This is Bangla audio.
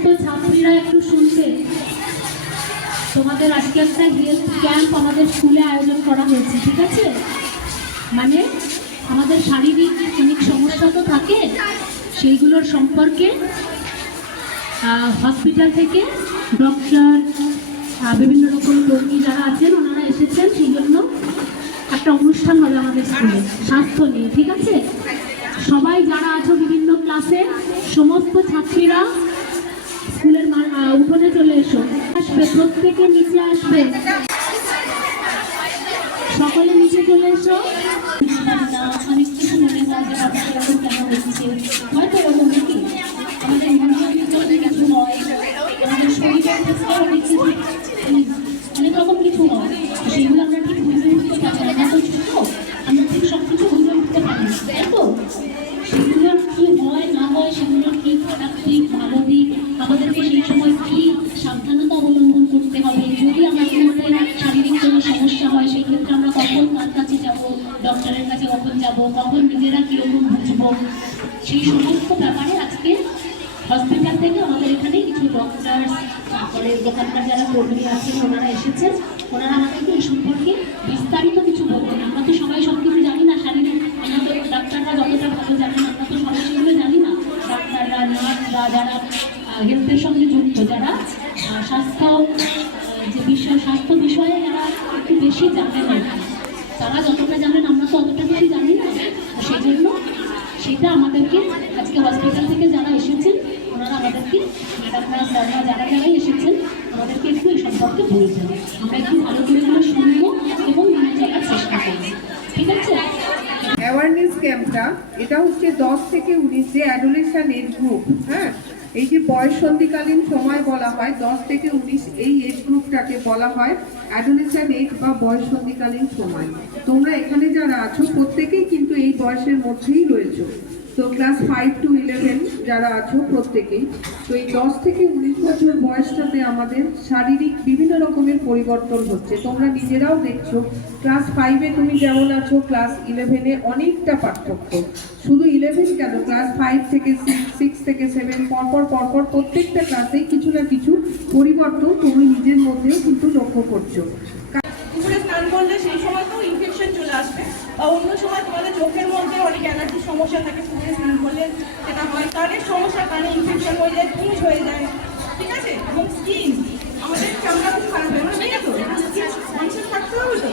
সমস্ত ছাত্রীরা একটু শুনবে, তোমাদের আজকে একটা হেলথ ক্যাম্প আমাদের স্কুলে আয়োজন করা হয়েছে, ঠিক আছে? মানে আমাদের শারীরিক অনেক সমস্যা তো থাকে, সেইগুলোর সম্পর্কে হসপিটাল থেকে ডক্টর, বিভিন্ন রকম কর্মী যারা আছেন ওনারা এসেছেন, সেই জন্য একটা অনুষ্ঠান হবে আমাদের স্কুলে স্বাস্থ্য নিয়ে, ঠিক আছে? সবাই যারা আছো বিভিন্ন ক্লাসে সমস্ত ছাত্রীরা স্কুলের উঠোনে চলে এসো, আসবে প্রত্যেকে নিচে আসবে, সকলে নিচে চলে এসো। অনেক কিছু মনে হয় যে এরকম কেন হচ্ছে, হয়তো এরকম নাকি আমাদের মনের ভিতরে কিছু হয়, আমাদের শরীরের ক্ষেত্রে অনেক রকম কিছু হয়, সেগুলো আমরা ঠিক বুঝে উঠতে পারি না, তো ছোট আমরা ঠিক সব কিছু বুঝে উঠতে পারি না, তাই তো? সেগুলোর কি হয় না হয়, সেগুলোর কি খারাপ দিক ভালো দিক, আমাদেরকে সেই সময় কি সাবধানতা অবলম্বন করতে হবে, যদি আমাদের মধ্যে শারীরিক কোনো সমস্যা হয় সেই ক্ষেত্রে আমরা কখন কার কাছে যাব, ডক্টরের কাছে কখন যাব, কখন নিজেরা কীরকম বুঝবো, সেই সমস্ত ব্যাপারে আজকে হসপিটাল থেকে আমাদের এখানে কিছু ডক্টর, তারপরে দোকানদার যারা কর্মী আছেন ওনারা এসেছেন, ওনারা আমাদেরকে এই সম্পর্কে বিস্তারিত কিছু বলবেন। আমরা তো সবাই সব কিছু জানি না, শারীরিক আমরা তো ডাক্তাররা যতটা ভালো জানেন আমরা তো সবাই সেগুলো জানি না, ডাক্তাররা নার্সরা যারা হেলথের সঙ্গে যুক্ত, যারা স্বাস্থ্য স্বাস্থ্য বিষয়ে যারা একটু বেশি জানেন আর কি, তারা যতটা জানেন আমরা তো অতটা বেশি জানি না, সেই জন্য সেটা আমাদেরকে আজকে হসপিটাল থেকে যারা এসেছেন ওনারা আমাদেরকে, ম্যাডামরা স্যাররা যারা যারাই এসেছেন আমাদেরকে একটু এই সম্পর্কে বলছেন, আমরা একটু ভালো করে শুনবো এবং মেনে চলার চেষ্টা করবো, ঠিক আছে? অ্যাওয়ারনেস ক্যাম্পটা এটা হচ্ছে 10 থেকে 19 যে অ্যাডোলেশন এজ গ্রুপ, হ্যাঁ, এই যে বয়ঃসন্ধিকালীন সময় বলা হয় 10 থেকে 19, এই এজ গ্রুপটাকে বলা হয় অ্যাডোলেশন এজ বা বয়ঃসন্ধিকালীন সময়। তোমরা এখানে যারা আছো প্রত্যেকেই কিন্তু এই বয়সের মধ্যেই রয়েছে, তো ক্লাস 5 to 11 যারা আছো প্রত্যেকেই। তো এই 10 থেকে 19 বছর বয়সটাতে আমাদের শারীরিক বিভিন্ন রকমের পরিবর্তন হচ্ছে, তোমরা নিজেরাও দেখছো। ক্লাস 5-এ তুমি যেমন আছো, ক্লাস 11-এ অনেকটা পার্থক্য। শুধু 11 কেন, ক্লাস 5 থেকে 6 থেকে 7 পরপর প্রত্যেকটা ক্লাসেই কিছু না কিছু পরিবর্তন তুমি নিজের মধ্যেও কিন্তু লক্ষ্য করছো। পুকুরে স্নান করলে সেই সময় তো ইনফেকশন চলে আসবে, বা অন্য সময় তোমাদের চোখের মধ্যে অনেক অ্যালার্জির সমস্যা থাকে, পুকুরে স্নান করলে সেটা হয়, কানের সমস্যা, কানে ইনফেকশন হয়ে যায়, পুঁজ হয়ে যায়, ঠিক আছে? এবং স্কিন, আমাদের চামড়া খুব খারাপ হয়, মানে তো মানুষের থাকতে হবে তো